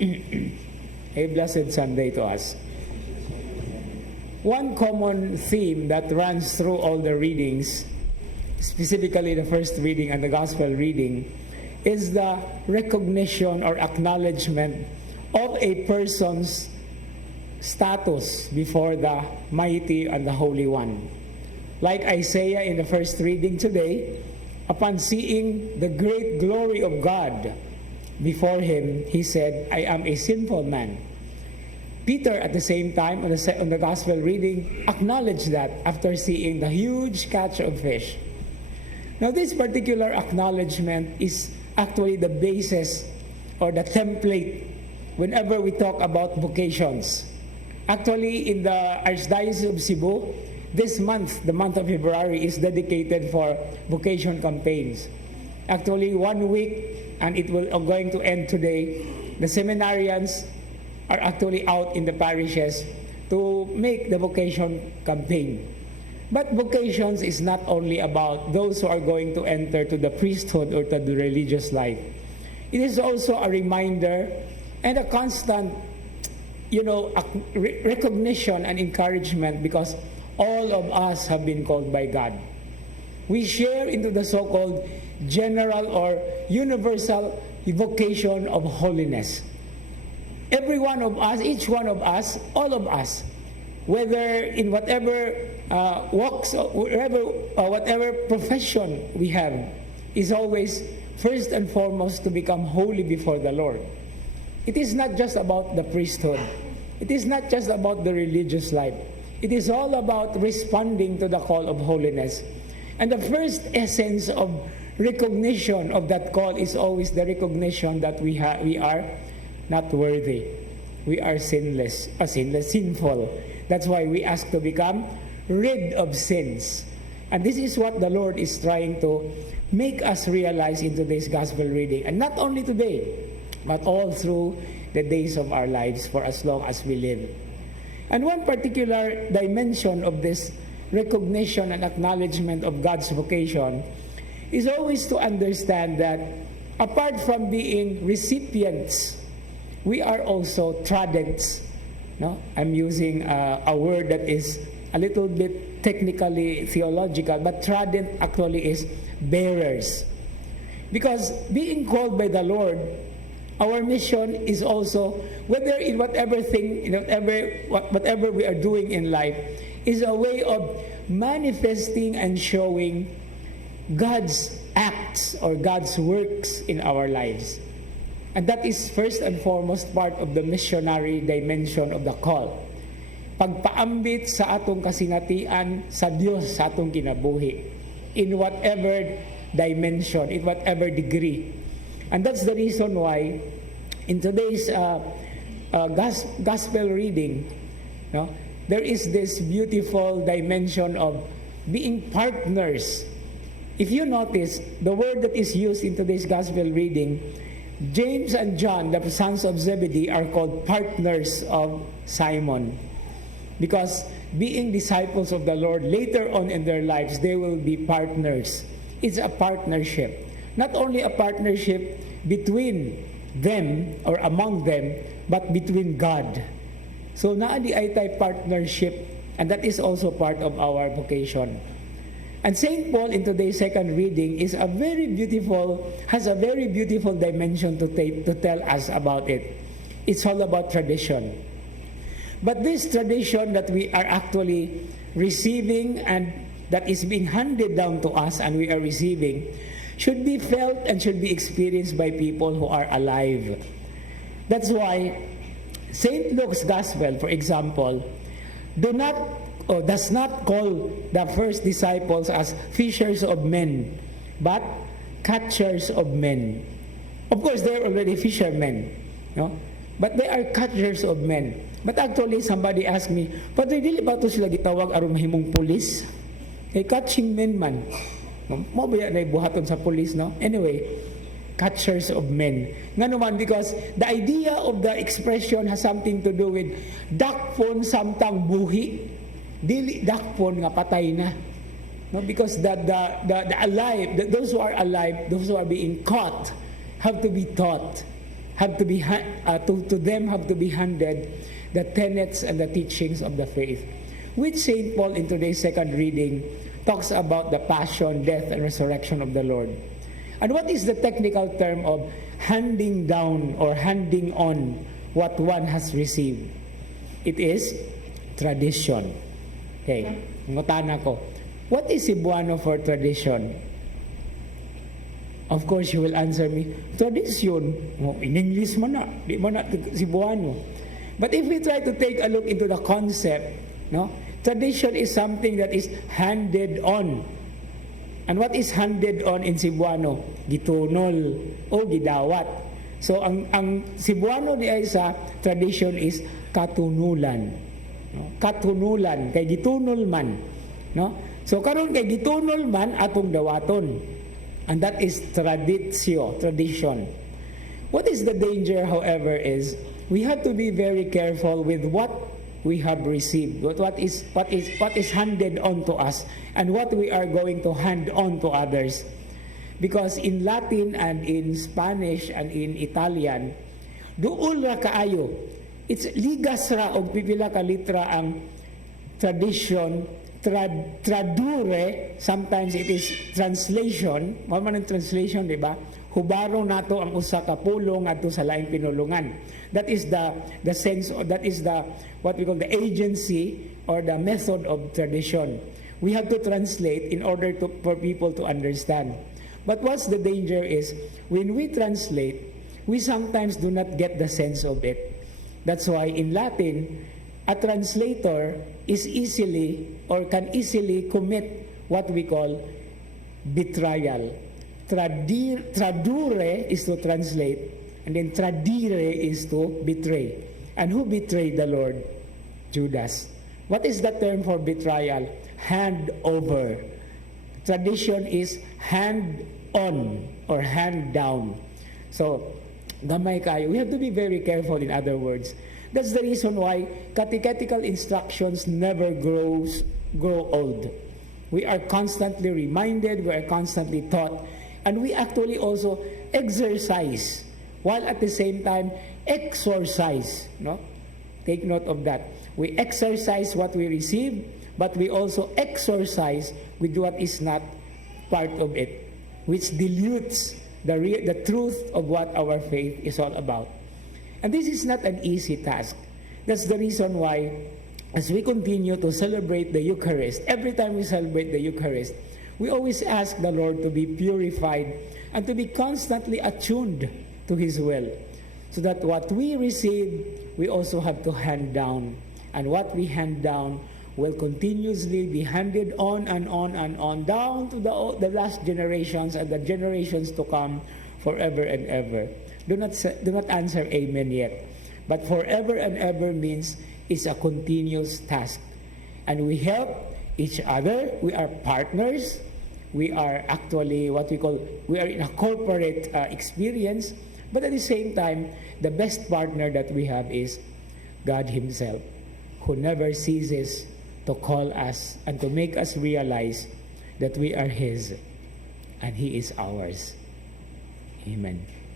A blessed Sunday to us. One common theme that runs through all the readings, specifically the first reading and the gospel reading, is the recognition or acknowledgement of a person's status before the mighty and the Holy One. Like Isaiah in the first reading today, upon seeing the great glory of God before him, he said, I am a sinful man. Peter, at the same time, on the gospel reading, acknowledged that after seeing the huge catch of fish. Now, this particular acknowledgement is actually the basis or the template whenever we talk about vocations. Actually, in the Archdiocese of Cebu, this month, the month of February, is dedicated for vocation campaigns. Actually, 1 week, and it will going to end today, the seminarians are actually out in the parishes to make the vocation campaign. But vocations is not only about those who are going to enter to the priesthood or to the religious life. It is also a reminder and a constant, recognition and encouragement, because all of us have been called by God. We share into the so-called general or universal vocation of holiness. Every one of us, each one of us, all of us, whether in whatever walks, whatever profession we have, is always first and foremost to become holy before the Lord. It is not just about the priesthood. It is not just about the religious life. It is all about responding to the call of holiness. And the first essence of recognition of that call is always the recognition that we are not worthy. We are sinful. That's why we ask to become rid of sins. And this is what the Lord is trying to make us realize in today's gospel reading. And not only today, but all through the days of our lives for as long as we live. And one particular dimension of this recognition and acknowledgement of God's vocation is always to understand that apart from being recipients, we are also tradents. No? I'm using a word that is a little bit technically theological, but tradent actually is bearers. Because being called by the Lord, our mission is also, whether in whatever thing, whatever we are doing in life, is a way of manifesting and showing God's acts or God's works in our lives. And that is first and foremost part of the missionary dimension of the call. Pagpaambit sa atong kasinatian sa Diyos sa atong kinabuhi, in whatever dimension, in whatever degree. And that's the reason why in today's gospel reading, there is this beautiful dimension of being partners. If you notice, the word that is used in today's gospel reading, James and John, the sons of Zebedee, are called partners of Simon. Because being disciples of the Lord, later on in their lives, they will be partners. It's a partnership. Not only a partnership between them or among them, but between God. So naadi ay tayo partnership, and that is also part of our vocation. And St. Paul in today's second reading has a very beautiful dimension to tell us about it. It's all about tradition. But this tradition that we are actually receiving and that is being handed down to us and we are receiving should be felt and should be experienced by people who are alive. That's why St. Luke's Gospel, for example, does not call the first disciples as fishers of men, but catchers of men. Of course, they're already fishermen, but they are catchers of men. But actually, somebody asked me, Padre, dili ba ito sila gitawag aron mahimong pulis? Catching men man. Mo ba yan ay buhaton sa pulis, no? Anyway, catchers of men. Nga naman, because the idea of the expression has something to do with dakpon samtang buhi. Dili dakpon nga patay na. No? Because the alive, those who are alive, those who are being caught, have to be taught, have to be to them have to be handed the tenets and the teachings of the faith, which St. Paul in today's second reading talks about the passion, death, and resurrection of the Lord. And what is the technical term of handing down or handing on what one has received? It is tradition. Okay, ngutana ko. What is Cebuano for tradition? Of course, you will answer me, tradition. Oh, in English man na, di man na Cebuano. But if we try to take a look into the concept, no, tradition is something that is handed on. And what is handed on in Cebuano? Gitunol o gidawat. So ang Cebuano di ay sa tradition is katunulan. No? Katunulan kay gitunol man, no? So karon kay gitunol man atong dawaton. And that is tradition. What is the danger, however, is we have to be very careful with what we have received, what is handed on to us, and what we are going to hand on to others. Because in Latin and in Spanish and in Italian, duol ra kaayo. It's ligas ra og pipila ka litra ang tradition, tradure, sometimes it is translation, mo man ang translation, di ba? Hubaro nato ang usa ka pulong adto sa laing pinulungan. That is the sense, or that is the what we call the agency or the method of tradition. We have to translate in order for people to understand. But what's the danger is when we translate, we sometimes do not get the sense of it. That's why in Latin, a translator is easily or can easily commit what we call betrayal. Tradure is to translate, and then tradire is to betray. And who betrayed the Lord? Judas. What is the term for betrayal? Hand over. Tradition is hand on or hand down. So, gamay kayo. We have to be very careful, in other words. That's the reason why catechetical instructions never grow old. We are constantly reminded, we are constantly taught, and we actually also exercise, while at the same time exorcise. No? Take note of that. We exercise what we receive, but we also exorcise with what is not part of it, which dilutes the truth of what our faith is all about. And this is not an easy task. That's the reason why, as we continue to celebrate the Eucharist, every time we celebrate the Eucharist, we always ask the Lord to be purified and to be constantly attuned to His will, so that what we receive, we also have to hand down. And what we hand down will continuously be handed on and on and on, down to the last generations and the generations to come, forever and ever. Do not answer amen yet. But forever and ever means it's a continuous task. And we help each other. We are partners. We are actually we are in a corporate experience. But at the same time, the best partner that we have is God Himself, who never ceases to call us and to make us realize that we are His and He is ours. Amen.